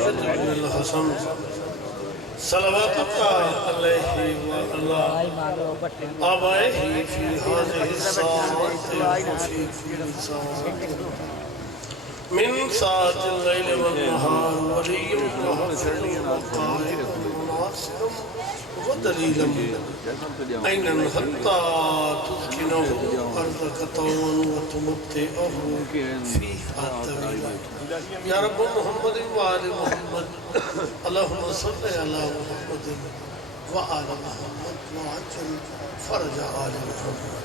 हसन सलवातुल्लाह अलैहि व अला आबाइही फी हाज़िहि साअति मिन साअतिल लैल वन नहार वलियुम व हफ़ीज़ुम व क़ाइदुम व नासिरुम व दलीलुम ऐनन हत्ता तुस्किनहु अर्ज़क तौअन व तुमत्तिअहु फ़ीहा तवीला या रब मुहम्मद व आले मुहम्मद अल्लाहुम्मा सल्लि अला मुहम्मद व आले मुहम्मद व अज्जिल फ़रज आले मुहम्मद।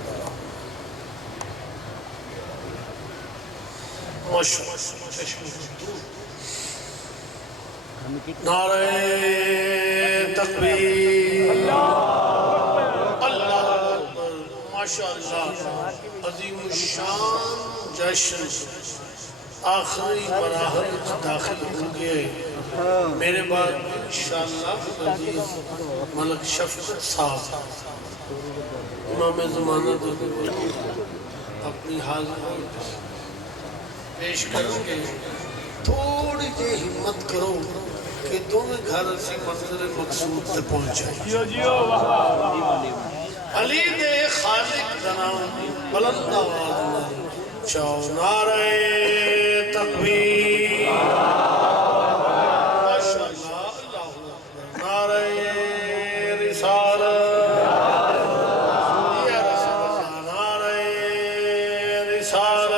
नारे तकबीर अल्लाह अकबर माशाअल्लाह अज़ीमुश्शान जश्न आखिरी मराहल दाखिल हो गए। मेरे बाद इंशाअल्लाह अज़ीज़ मलक शफ़क़त साहब इमाम ज़माना अपनी हाज़िरी पेश करोगे। थोड़ी जी हिम्मत करो कि दोनों घर से मंजिल मकसूद तक पहुंचे। अली दे खालिक दा नाम बुलंद आवाज़ नाल चाओ नारे तकबीर माशाअल्लाह अल्लाहु अकबर नारे रिसालत या रसूल अल्लाह नारे रिसालत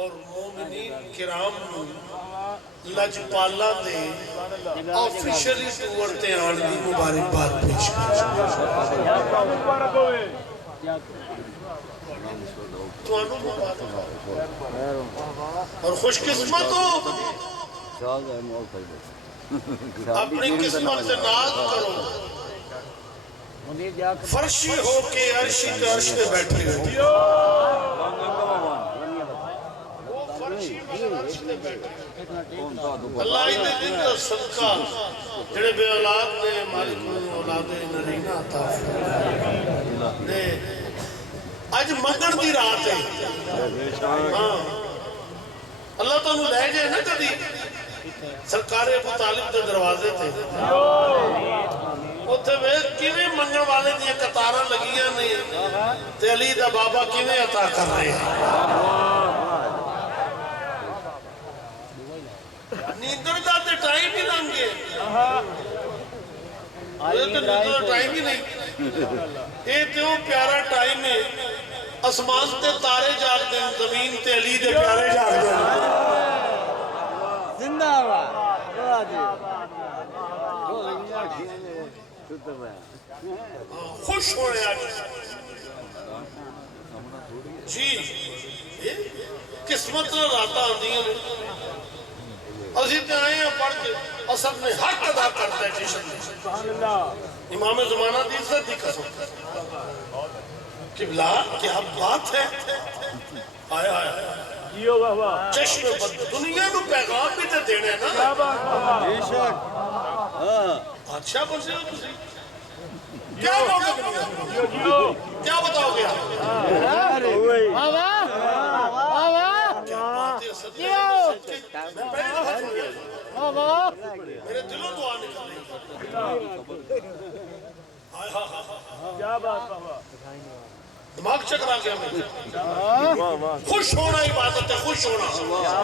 और मोमिनीन किराम लजपाला दे ऑफिशियली टूर ते आने दी मुबारकबाद पेश और खुशकिस्मत हो अपनी किस्मत से नाज करो। फर्शी हो के अर्शी पे अर्श पे बैठे हो अल्लाह इने दिन दा सदका जेड़े बे औलाद ने मालिक नूं औलादे नरीना अता फरमाए। आज मंगण दी रात है। हां अल्लाह तानू ले जाए ना कदी सरकारे अबू तालिब दे दरवाजे ते उत्थे वे किवें मंगण वाले दी कतारां लगियां ने ते अली दा बाबा किवें अता कर रहे हैं। नींदर दा ते टाइम ही लंघ गए। ये तो नींदर टाइम ही नहीं। ये तो प्यारा टाइम है आसमान ते तारे जागदे हैं जमीन ते अली दे प्यारे जागदे हैं। जिंदाबाद खुश हो रहे आज जी किस्मत राता आंदियां असी तो आए हैं पढ़ के असल में हक अदा करता है जिशन इमाम ज़माना दी इज्जत दी कसम किबला क्या बात है। आया आया चश्मे पर दुनिया को पैगाम भी तो देना ना बेशक। अच्छा बोलते हो तुम क्या कहोगे क्या बताओगे आप मेरे दिलों दुआ निकल क्या बात दिमाग चकरा गया मुझे। खुश होना इबादत है खुश होना। क्या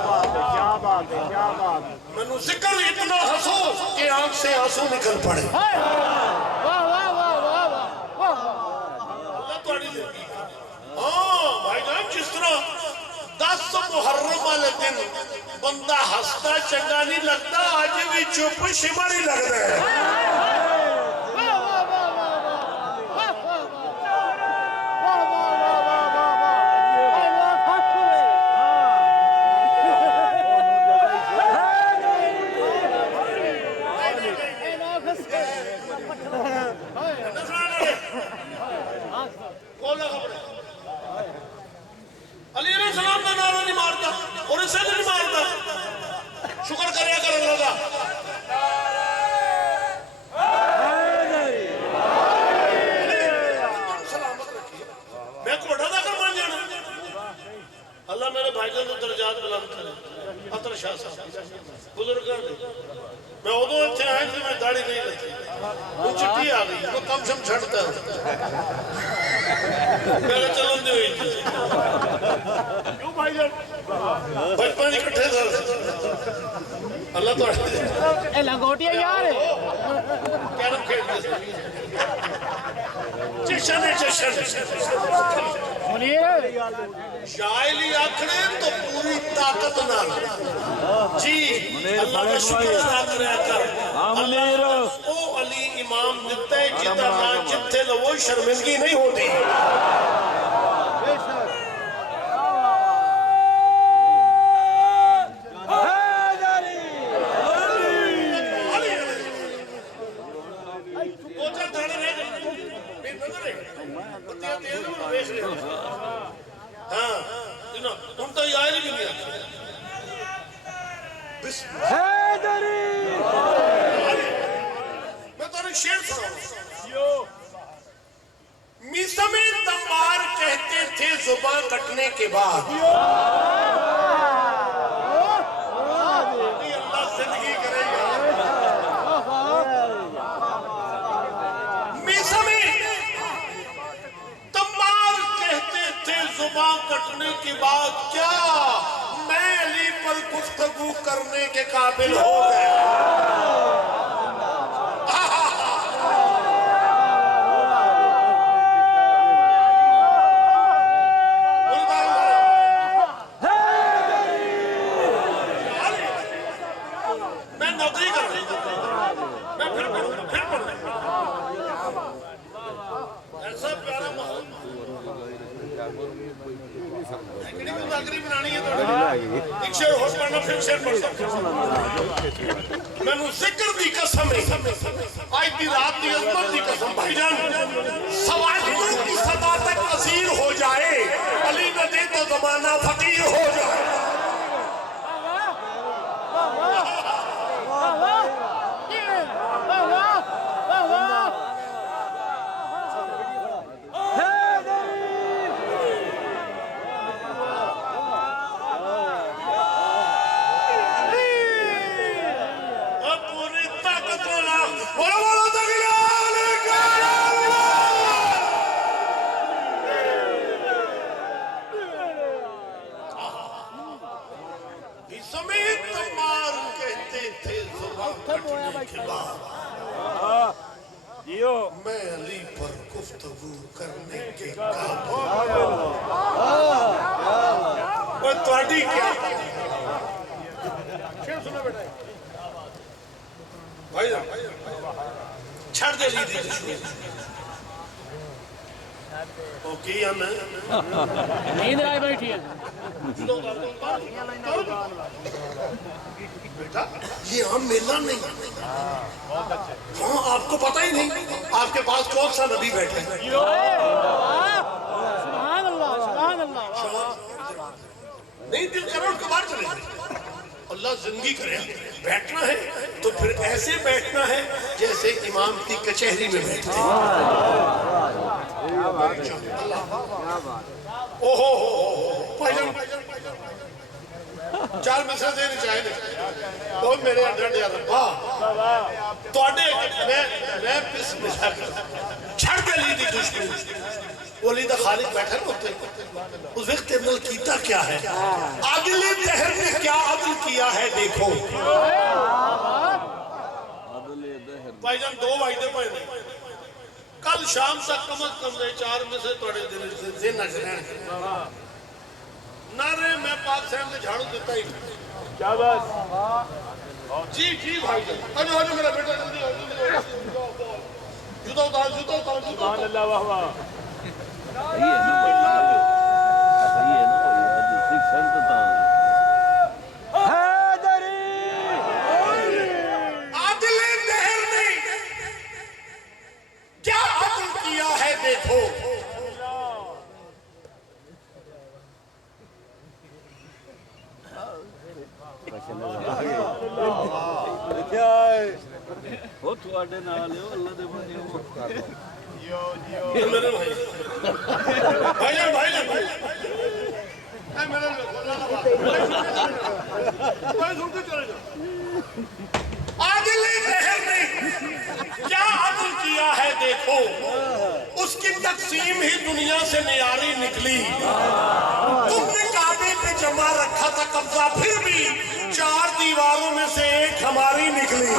बात है क्या बात। मैनू जिक्र इतना हंसो कि आंख से आंसू निकल पड़े। हाँ भाईजान जिस तरह 10 मुहर्रम वाले दिन बंदा हंसता चंगा नहीं लगता आज भी चुप शिमर ही लगता है। अली दर्जात बुलंद करे। अतर शाह साहब बुजुर्गों ने मैं उदों इत्थे आया कि मैं दाढ़ी नहीं लगी वो चिट्ठी आ गई वो कम शम छड़ता मेरा चलन दे हुई क्यों भाईजान बचपन इकट्ठे था अल्लाह तो ए लंगोटिया यार कैरम खेलते जश्न जश्न मुनीर शायली आखने तो पूरी ताकत नाल जी अल्लाह का शुक्र अदा करया कर मुनीर ओ अली इमाम दिता है जिदा ना जिथे लो शर्मिंदगी नहीं होती जुबान कटने के बाद अल्लाह जिंदगी करेगा तमार कहते थे जुबान कटने के बाद क्या मैं अली पर गुफ्तगू करने के काबिल हो गया मैनू जिक्र दी कसम है आज दी रात दी अजमत दी कसम भाईजान सवालियों की सदा तक असीर हो जाए अली न दे तो जमाना फकीर हो जाए मैं अली पर गुफ्तगू करने के काबिल क्या भाई छड़ दे ली थी ओके नींद आए बैठी है बेटा ये हम मेला नहीं हाँ आपको पता ही नहीं आपके पास कौन सा नबी बैठे नहीं दिल करो उनके बाहर चले अल्लाह जिंदगी करे बैठना है तो फिर ऐसे बैठना है जैसे इमाम की कचहरी में बैठते हैं ओहो चार मिसरा देने चाहिए तो मेरे अंडर वाह मैं छड़ के ली थी दुश्मनी बोली तो खालिद बैठे होते उस वक्त तेरे कीता क्या है अगले दहर ने क्या अदल किया है देखो भाईजान 2 वायदे पे कल शाम तक कम अज कम 4 में से थोड़े दिन से नारे मैं पाक साहब ने झाड़ू देता ही क्या बस जी जी भाई अरे मेरा बेटा जल्दी जूता उतार सुभान अल्लाह वाह वाह सही है ना आदिले दहर ने क्या अदल किया है देखो वो थोड़े नाल हो अल्लाह दे बंदे हो मेरे भाई भाई मेरे अगले लहर ने क्या अदल किया है देखो, उसकी तकसीम ही दुनिया से नियारी निकली। तुमने काबे पे जमा रखा था कब्जा, फिर भी 4 दीवारों में से एक हमारी निकली।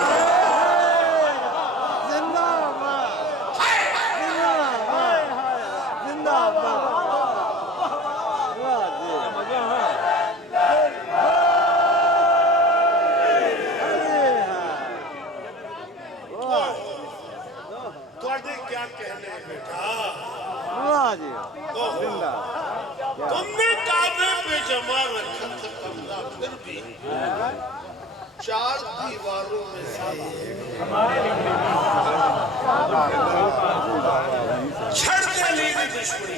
क्या कहने बेटा, तुमने काबे पे जमा रखा था कब्जा, फिर भी 4 दीवारों में से छड़ के लिए दुश्मनी।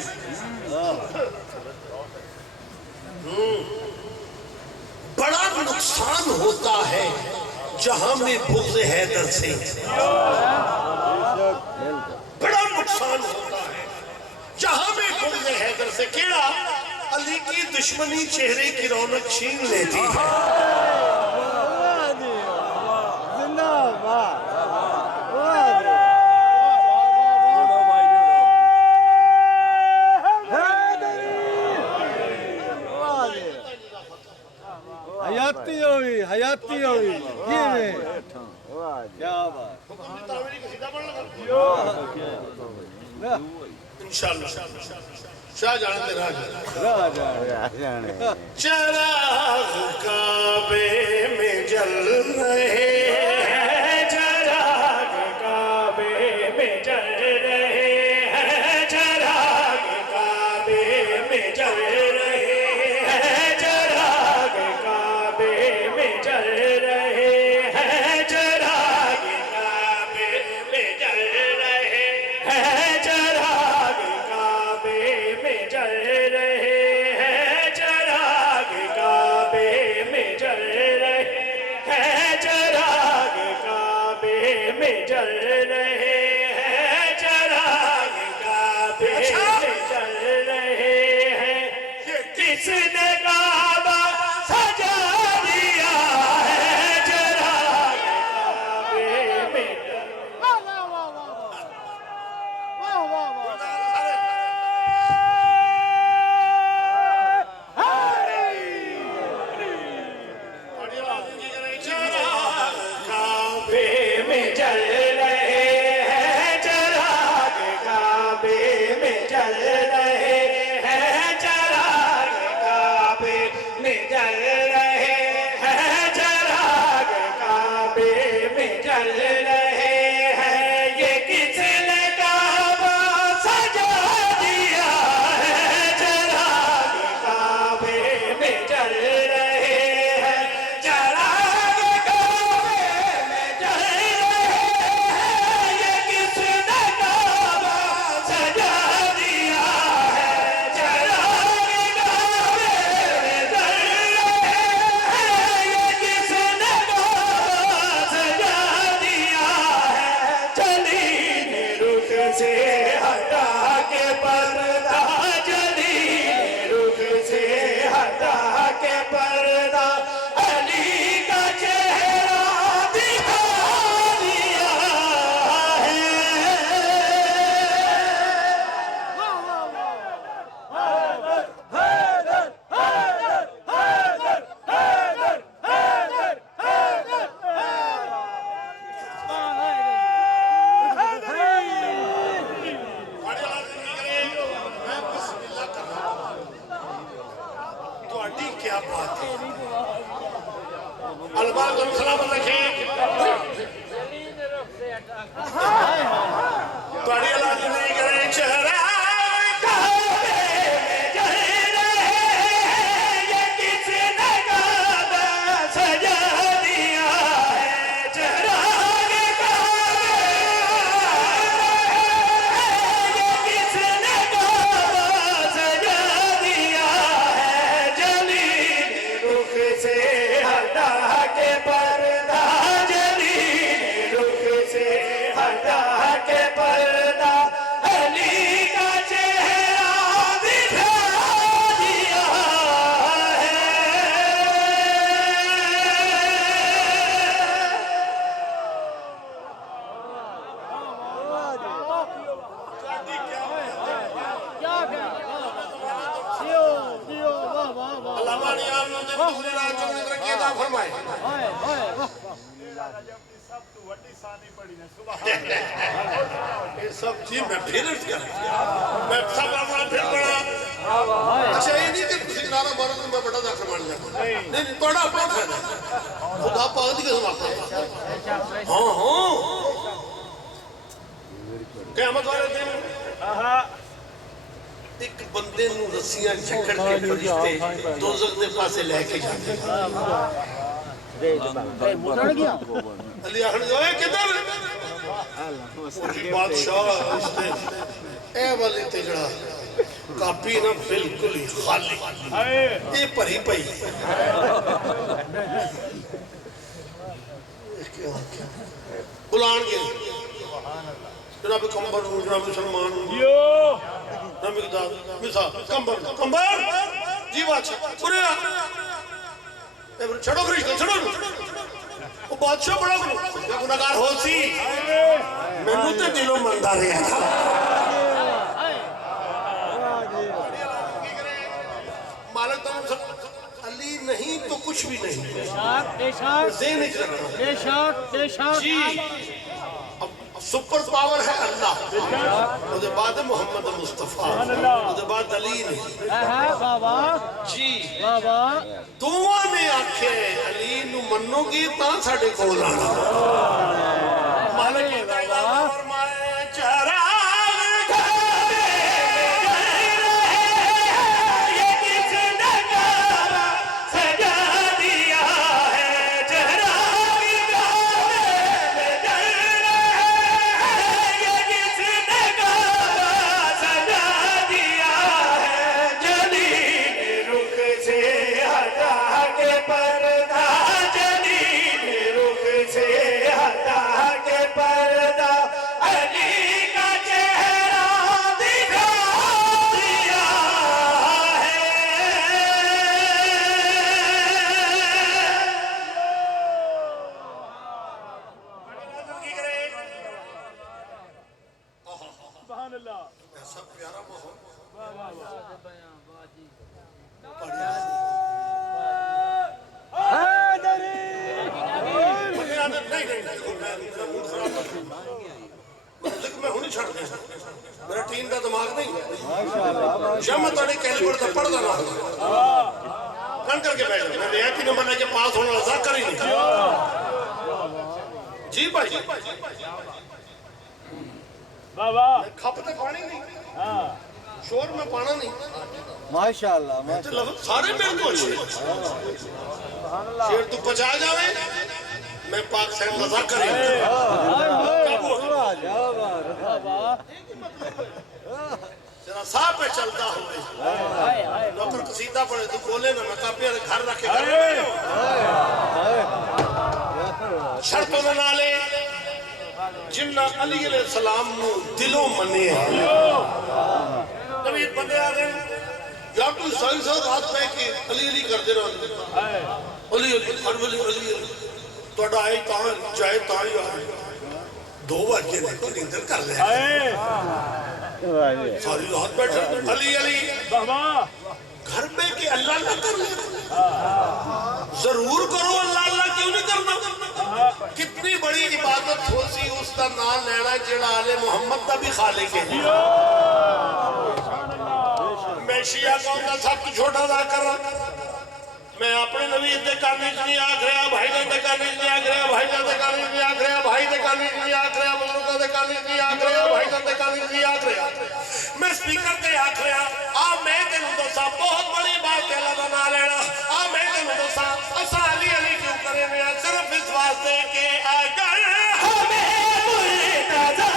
बड़ा नुकसान होता है जहां में बुग़्ज़ हैदर से, बड़ा नुकसान होता है जहां में बुग़्ज़ हैदर से। केड़ा अली की दुश्मनी चेहरे की रौनक छीन लेती है। हयाती होगी क्या बात। इंशाअल्लाह शाहजहां दे चराग काबे में जल रहे हैं, चराग काबे में जल रहे हैं, चराग काबे में जल रहे हैं, चराग काबे में जल रहे हैं, चराग काबे में जल रहे हैं, चराग काबे में जल रहे हैं, चराग काबे में जल रहे हैं, चराग काबे में जल रहे हैं, चराग काबे में जल रहे हैं। किसने काबा सजा दिया है, चराग काबे में जल काबे में जल रहे हैं, चराग काबे में जल रहे हैं, चराग काबे में जल रहे हैं, चराग काबे में जल रहे हैं। ये किसने काबा सजा दिया है, चराग काबे में जल रहे हैं, चराग काबे में जल रहे हैं। ये किसने काबा सजा दिया है, चराग काबे में जल रहे हैं। ये किसने काबा सजा दिया है, चली ने रुख से हटा के पर्दा, चली ने रुख से हटा के पर्दा, अली का चेहरा दिखा दिया है। क्या बात है, अलबार को सलामत रखें। बड़ी अलाज नहीं करें, चेहरा काबे में जल रहे हैं। ये किसने काबा सजा दिया है, चराग काबे ये किसने काबा सजा दिया है, जलील रुख से हटा के पर्दा, जलील रुख से हटा के पर्दा, पानी आपने तो पूरी रात चुगने तरह किया था फरमाए ये सब चीज मैं फिर मैं सब अपना फिर बड़ा अच्छा ये नहीं कि किसी नारा मारो तो मैं बड़ा दाखिल मान जाऊँ नहीं बड़ा अपना फायदा खुदा पाक दी कसम आपका हाँ हाँ क़यामत वाले दिन एक बंदे नूं रस्सियां जकड़ के फरिश्ते दोज़ख दे पासे लेके जाते अली आखन ओए किधर बादशाह रिश्ते ए वाले ते जड़ा कापी ना बिल्कुल ही खाली ये भरी पई बुलान गए जनाब कंबर जनाब सलमान कंबर कंबर जी बादशाह छड़ो फरिश्ता छड़ो वो बादशाह बड़ा गुनाहगार हो सी मैनू तो दिलों मनदा रहा था मालिक अली नहीं तो कुछ भी नहीं जी सुपर पावर है अल्लाह उसके बाद मोहम्मद मुस्तफा उसके बाद अली ने जी दोवां ने आखे अली नू मनोगी तां साडे कोल आना मालिक फरमाए चरा मेरा टीम का दिमाग नहीं मैं थोड़े कैलिबर का पढ़दा ना कन करके बैठ मैं एक ही नंबर लेके पास होने वाला कर ही नहीं जी भाई खप तो पानी नहीं शोर में पाना नहीं माशाल्लाह सारे मेरे को शेर तू बचा जावे मैं पाक से मजाक करेंगे जरा साह पे चलता हो डॉक्टर कसीदा पढ़े तू बोले ना मैं कापिया घर रखे शर्तों में नाले जिन्ना अली अलैहि सलाम नु दिलों मने नबी बंदे आ गए या तू सही सही हाथ पे के अली अली करते रहो अली अली अली तोड़ा आई ता चाहे ता ही 2 बजे नींदर कर ले सारी रात बैठे अली अली बाबा घर पे के अल्लाह ना कर ले जरूर करो अल्लाह अल्लाह क्यों नहीं करना कितनी बड़ी इबादत हो सी उसका नाम लेना जेड़ा आले मोहम्मद का भी खालिक है मैं शिया कौम का सब छोटा दा कर मैं अपने नबी दे कानी नहीं आख रहा भाई दे कानी नहीं आख रहा भाई दे कानी नहीं आख रहा भाई दे कानी नहीं आख रहा बुजुर्गों दे कानी नहीं आख रहा भाई दे कानी नहीं आख रहा मैं स्पीकर ते आख रहा आ मैं तेनू दसा बहुत बड़ी बात है अल्लाह दा नाम लेना आ मैं तेनू दसा असा अली अली क्यों करे मैं सिर्फ इस वास्ते के अगर हमें मुर्तजा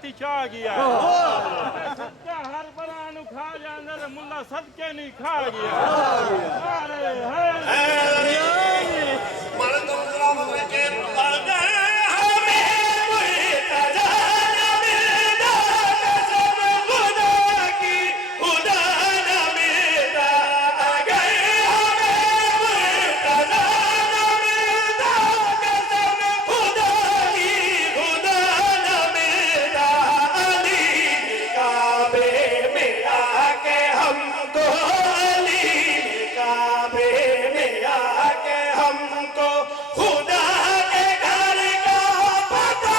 राती चाह गया सच्चा हर बना नु खा जांदा ते मुल्ला सदके नहीं खा गया अरे मारे तो सलाम के पड़ गए हमें मुर्तजा मिलदा कसम खुदा की खुदा न मिलदा गए हमें मुर्तजा मिलदा कसम खुदा की खुदा न मिलदा अली काबे में आके हमको अली काबे में आके हमको खुदा के घर का पता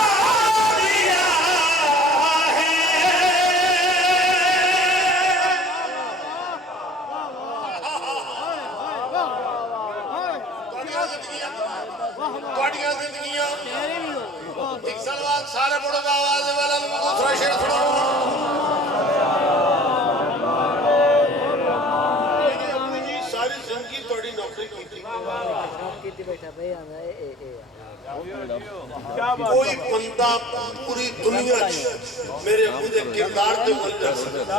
दिया है ਤੁਹਾਡੀਆਂ ਜ਼ਿੰਦਗੀਆਂ ਇੱਕ ਸਾਲ ਬਾਅਦ ਸਾਰੇ ਬੜੋ ਦਾ ਆਵਾਜ਼ ਵਾਲਾ ਨੂੰ ਦੂਸਰਾ ਸ਼ੇਰ ਸੁਣਾਓ ਜੀ ਸਾਰੀ ਜ਼ਿੰਦਗੀ ਤੁਹਾਡੀ ਨੌਕਰੀ ਕੀਤੀ कोई बंदा पूरी दुनिया मेरे ਉਹਦੇ किरदार ਤੇ ਮੁੱਲ ਰੱਖ ਸਕਦਾ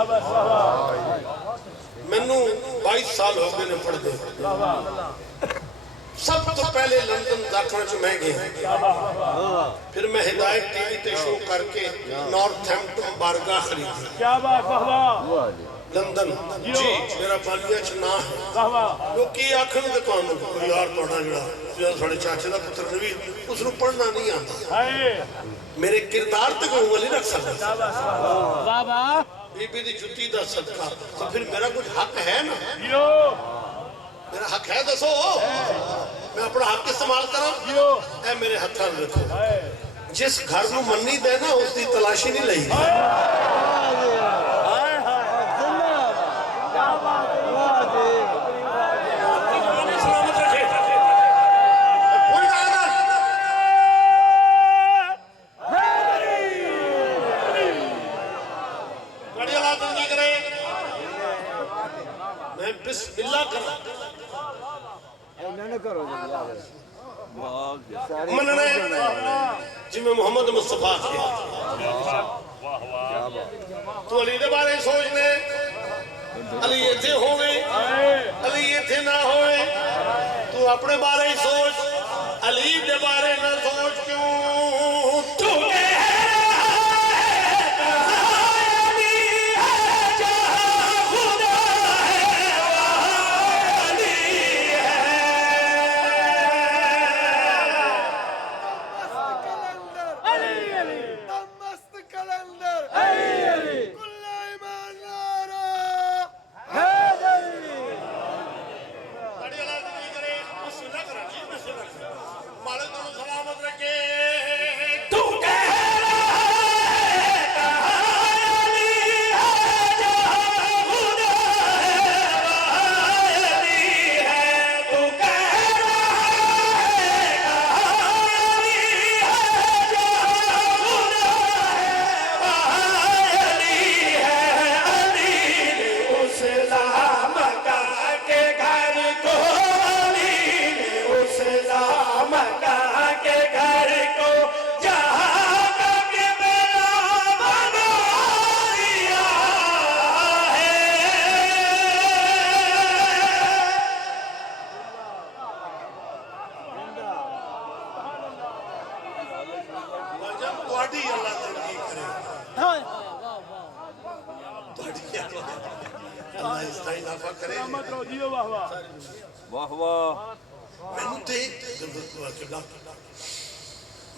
ਮੈਨੂੰ 22 ਸਾਲ ਹੋ ਗਏ ਨੇ ਪੜਦੇ सब तो पहले लंदन दाखिल च मैं गया फिर मैं हिदायत टीवी ते शो करके नॉर्थहैम्पटन बारगाह खरीदी क्या बात वाह लंदन जी मेरा बालिया च ना है लोग आखन के तुहानू यार तुहाडा जिहड़ा साडे चाचे दा पुत्र ने भी उसनू पढ़ना नहीं आता मेरे किरदार ते कोई नहीं रख सकता वाह वाह बीबी दी जुत्ती दा सदका तो फिर मेरा कुछ हक है ना यो मेरा हक है दसो मैं अपना हक इस्तेमाल करा ए मेरे हथा देखो जिस घर नू मन्नी दे ना उसकी तलाशी नहीं लई मैं बिस्मिल्लाह करा मनने जिमें मोहम्मद मुस्तफा थे तू अली दे बारे सोचने अली इथे होवे अली इथे ना होवे तू अपने बारे ही सोच अली दे बारे ना सोच क्यों तू मैं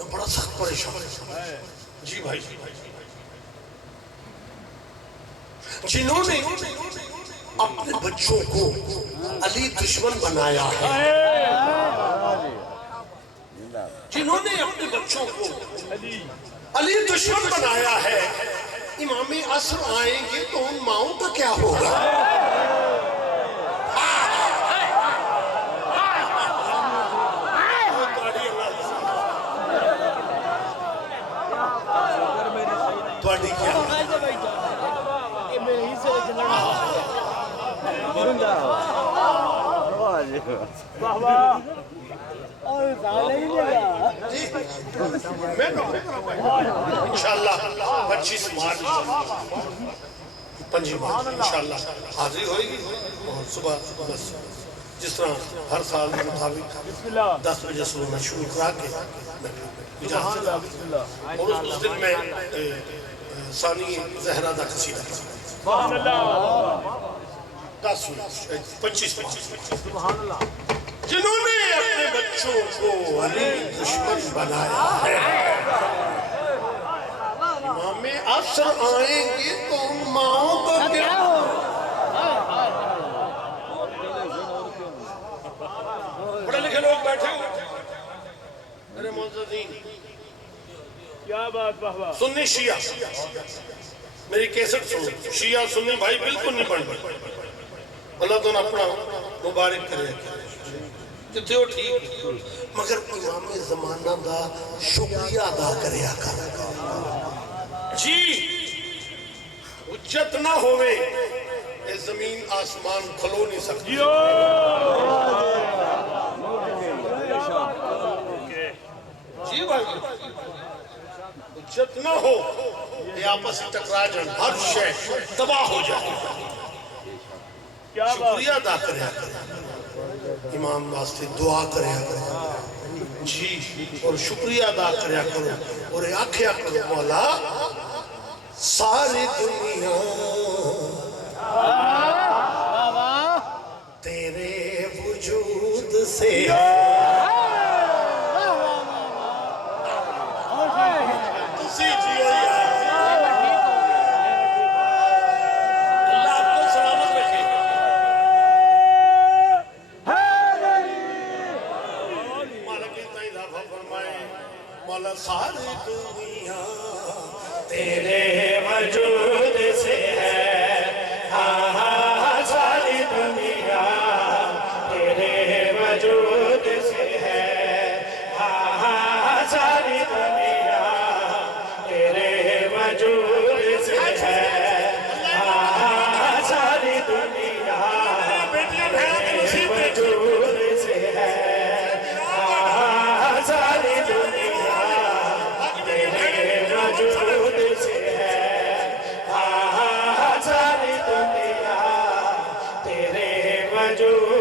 बड़ा सख्त परेशान जी भाई जिन्होंने अपने बच्चों को अली दुश्मन बनाया है जिन्होंने अपने बच्चों को अली दुश्मन बनाया है इमामी असर आएंगे तो उन माओं का क्या होगा इंशाल्लाह 25 मार्च 5 मार्च इंशाल्लाह हाजिरी होगी और सुबह बस जिस तरह हर साल के मुताबिक 10 बजे से होना शुरू करा के और उस दिन में सानी जहरा का कसीदा 25 जिन्होंने अपने बच्चों को अली दुश्मन बनाया है इमाम असर आएंगे तो माओ को क्या पढ़े लिखे लोग बैठे हो अरे मोहम्मदीन क्या बात बाबा सुन्नी शिया मेरी कैसेट सुनो शिया सुन्नी भाई बिल्कुल नहीं पढ़ अल्लाह तो अपना मुबारक करे जिथे वो ठीक मगर इमाम जमाना दा शुक्रिया अदा करया कर जी उज्जत ना होवे ये जमीन आसमान खलो नहीं सकती जी भाई उज्जत ना हो ये आपस में टकरा जाए हर शय तबाह हो जाए शुक्रिया अदा करया कर इमाम वास्ते दुआ करया करो जी और शुक्रिया अदा करया करो और आख्या करो मौला सारी दुनिया तेरे वजूद से सारी दुनिया तेरे वजूद से है हाँ हाँ सारी दुनिया तेरे वजूद से है हाँ हाँ सारी दुनिया तेरे वजूद से है हाँ हाँ सारी दुनिया तेरे वजूद से है हाँ हाँ सारी दुनिया वजूद से है हाँ सारी दुनिया तेरे वजूद